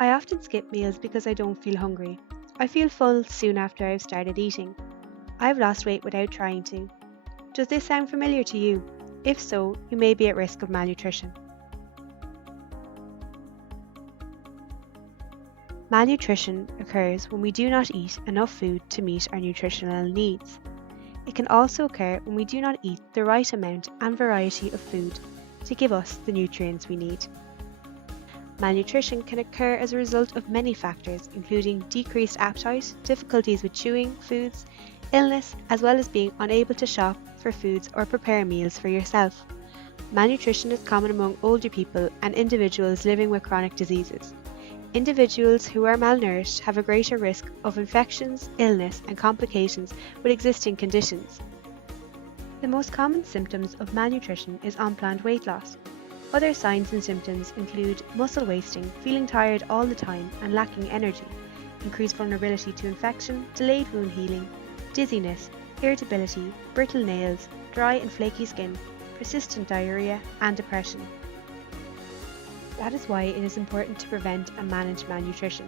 I often skip meals because I don't feel hungry. I feel full soon after I've started eating. I've lost weight without trying to. Does this sound familiar to you? If so, you may be at risk of malnutrition. Malnutrition occurs when we do not eat enough food to meet our nutritional needs. It can also occur when we do not eat the right amount and variety of food to give us the nutrients we need. Malnutrition can occur as a result of many factors, including decreased appetite, difficulties with chewing foods, illness, as well as being unable to shop for foods or prepare meals for yourself. Malnutrition is common among older people and individuals living with chronic diseases. Individuals who are malnourished have a greater risk of infections, illness, and complications with existing conditions. The most common symptoms of malnutrition is unplanned weight loss. Other signs and symptoms include muscle wasting, feeling tired all the time and lacking energy, increased vulnerability to infection, delayed wound healing, dizziness, irritability, brittle nails, dry and flaky skin, persistent diarrhea, and depression. That is why it is important to prevent and manage malnutrition.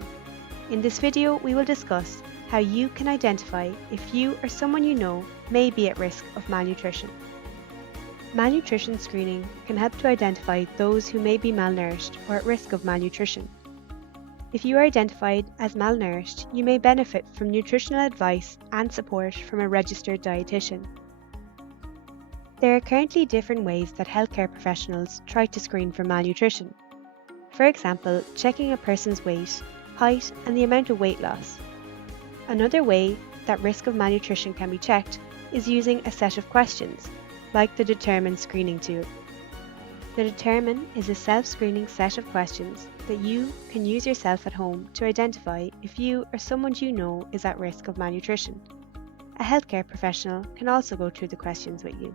In this video, we will discuss how you can identify if you or someone you know may be at risk of malnutrition. Malnutrition screening can help to identify those who may be malnourished or at risk of malnutrition. If you are identified as malnourished, you may benefit from nutritional advice and support from a registered dietitian. There are currently different ways that healthcare professionals try to screen for malnutrition. For example, checking a person's weight, height, and the amount of weight loss. Another way that risk of malnutrition can be checked is using a set of questions, like the Determine screening tool. The Determine is a self-screening set of questions that you can use yourself at home to identify if you or someone you know is at risk of malnutrition. A healthcare professional can also go through the questions with you.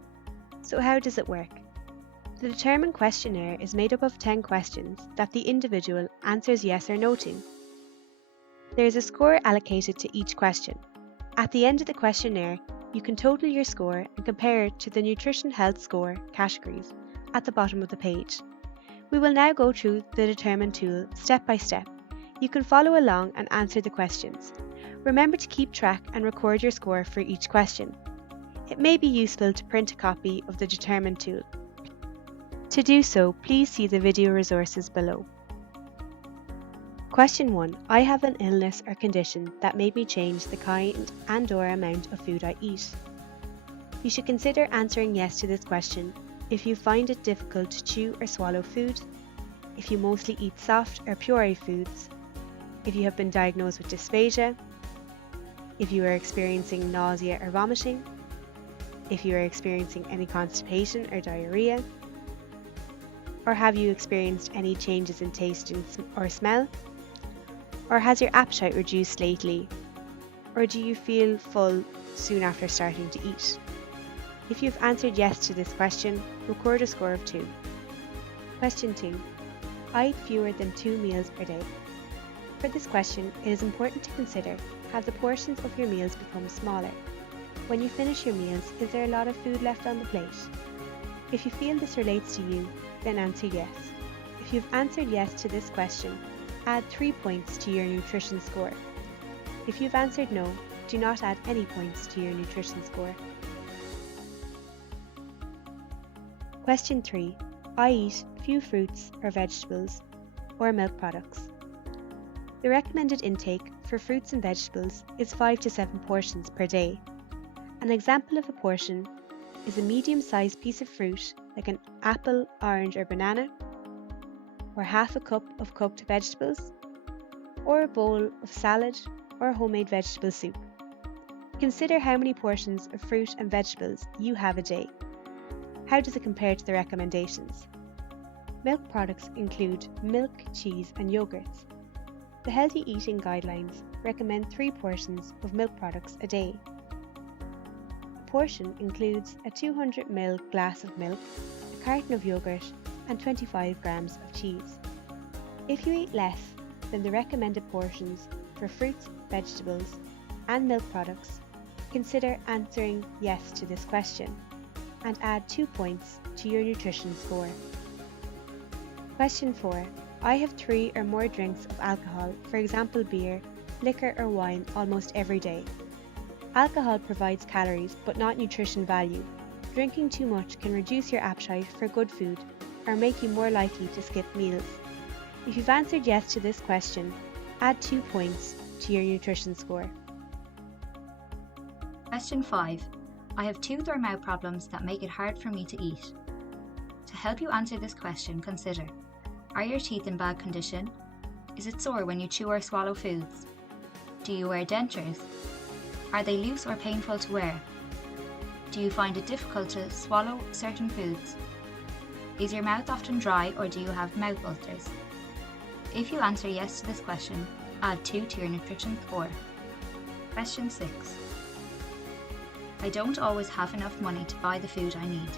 So how does it work? The Determine questionnaire is made up of 10 questions that the individual answers yes or no to. There is a score allocated to each question. At the end of the questionnaire, you can total your score and compare it to the Nutrition Health Score categories at the bottom of the page. We will now go through the Determine tool step by step. You can follow along and answer the questions. Remember to keep track and record your score for each question. It may be useful to print a copy of the Determine tool. To do so, please see the video resources below. Question 1. I have an illness or condition that made me change the kind and/or amount of food I eat. You should consider answering yes to this question if you find it difficult to chew or swallow food, if you mostly eat soft or pureed foods, if you have been diagnosed with dysphagia, if you are experiencing nausea or vomiting, if you are experiencing any constipation or diarrhea, or have you experienced any changes in taste or smell? Or has your appetite reduced lately? Or do you feel full soon after starting to eat? If you've answered yes to this question, record a score of 2. Question 2. I eat fewer than 2 meals per day. For this question, it is important to consider, have the portions of your meals become smaller? When you finish your meals, is there a lot of food left on the plate? If you feel this relates to you, then answer yes. If you've answered yes to this question, add 3 points to your nutrition score. If you've answered no, do not add any points to your nutrition score. Question 3. I eat few fruits or vegetables or milk products. The recommended intake for fruits and vegetables is 5 to 7 portions per day. An example of a portion is a medium-sized piece of fruit like an apple, orange or banana, or half a cup of cooked vegetables, or a bowl of salad or homemade vegetable soup. Consider how many portions of fruit and vegetables you have a day. How does it compare to the recommendations? Milk products include milk, cheese and yogurts. The Healthy Eating Guidelines recommend 3 portions of milk products a day. A portion includes a 200 ml glass of milk, a carton of yogurt and 25 grams of cheese. If you eat less than the recommended portions for fruits, vegetables and milk products, consider answering yes to this question and add 2 points to your nutrition score. Question 4. I have 3 or more drinks of alcohol, for example beer, liquor or wine, almost every day. Alcohol provides calories but not nutrition value. Drinking too much can reduce your appetite for good food or make you more likely to skip meals. If you've answered yes to this question, add 2 points to your nutrition score. Question 5. I have tooth or mouth problems that make it hard for me to eat. To help you answer this question, consider: are your teeth in bad condition? Is it sore when you chew or swallow foods? Do you wear dentures? Are they loose or painful to wear? Do you find it difficult to swallow certain foods? Is your mouth often dry or do you have mouth ulcers? If you answer yes to this question, add 2 to your nutrition score. Question 6. I don't always have enough money to buy the food I need.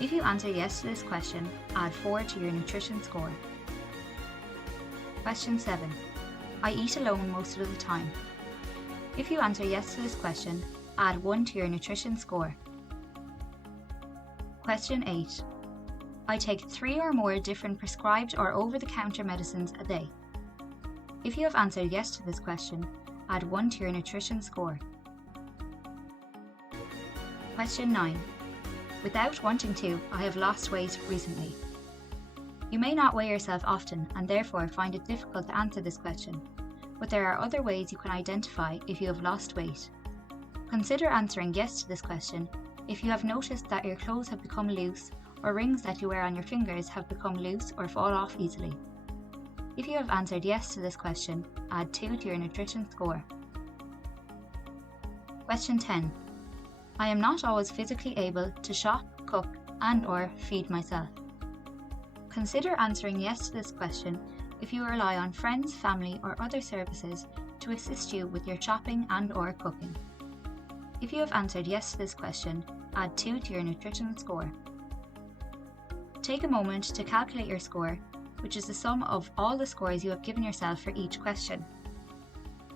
If you answer yes to this question, add 4 to your nutrition score. Question 7. I eat alone most of the time. If you answer yes to this question, add 1 to your nutrition score. Question 8. I take 3 or more different prescribed or over-the-counter medicines a day. If you have answered yes to this question, add 1 to your nutrition score. Question 9. Without wanting to, I have lost weight recently. You may not weigh yourself often and therefore find it difficult to answer this question, but there are other ways you can identify if you have lost weight. Consider answering yes to this question if you have noticed that your clothes have become loose or rings that you wear on your fingers have become loose or fall off easily. If you have answered yes to this question, add 2 to your nutrition score. Question 10. I am not always physically able to shop, cook, and/or feed myself. Consider answering yes to this question if you rely on friends, family, or other services to assist you with your shopping and/or cooking. If you have answered yes to this question, add 2 to your nutrition score. Take a moment to calculate your score, which is the sum of all the scores you have given yourself for each question.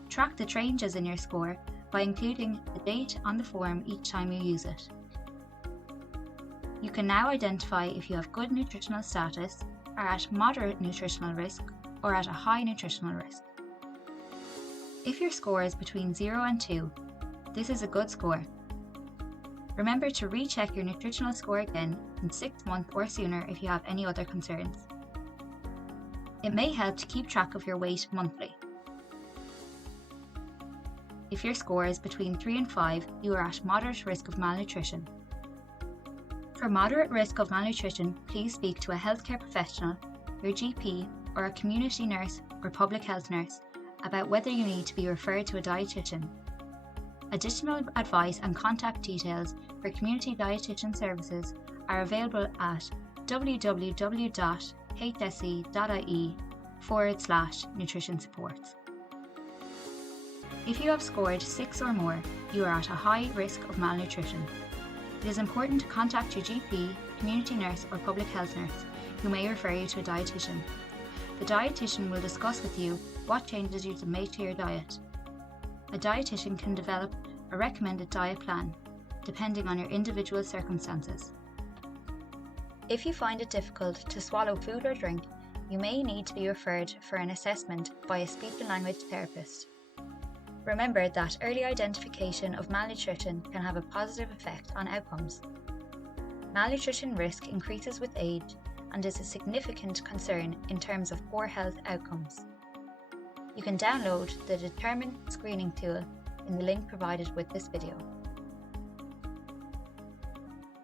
Track the changes in your score by including the date on the form each time you use it. You can now identify if you have good nutritional status, are at moderate nutritional risk, or at a high nutritional risk. If your score is between 0 and 2, this is a good score. Remember to recheck your nutritional score again in 6 months or sooner if you have any other concerns. It may help to keep track of your weight monthly. If your score is between 3 and 5, you are at moderate risk of malnutrition. For moderate risk of malnutrition, please speak to a healthcare professional, your GP, or a community nurse or public health nurse about whether you need to be referred to a dietitian. Additional advice and contact details for community dietitian services are available at www.hse.ie/nutrition supports. If you have scored 6 or more, you are at a high risk of malnutrition. It is important to contact your GP, community nurse, or public health nurse, who may refer you to a dietitian. The dietitian will discuss with you what changes you can make to your diet. A dietitian can develop a recommended diet plan, depending on your individual circumstances. If you find it difficult to swallow food or drink, you may need to be referred for an assessment by a speech and language therapist. Remember that early identification of malnutrition can have a positive effect on outcomes. Malnutrition risk increases with age and is a significant concern in terms of poor health outcomes. You can download the Determine screening tool in the link provided with this video.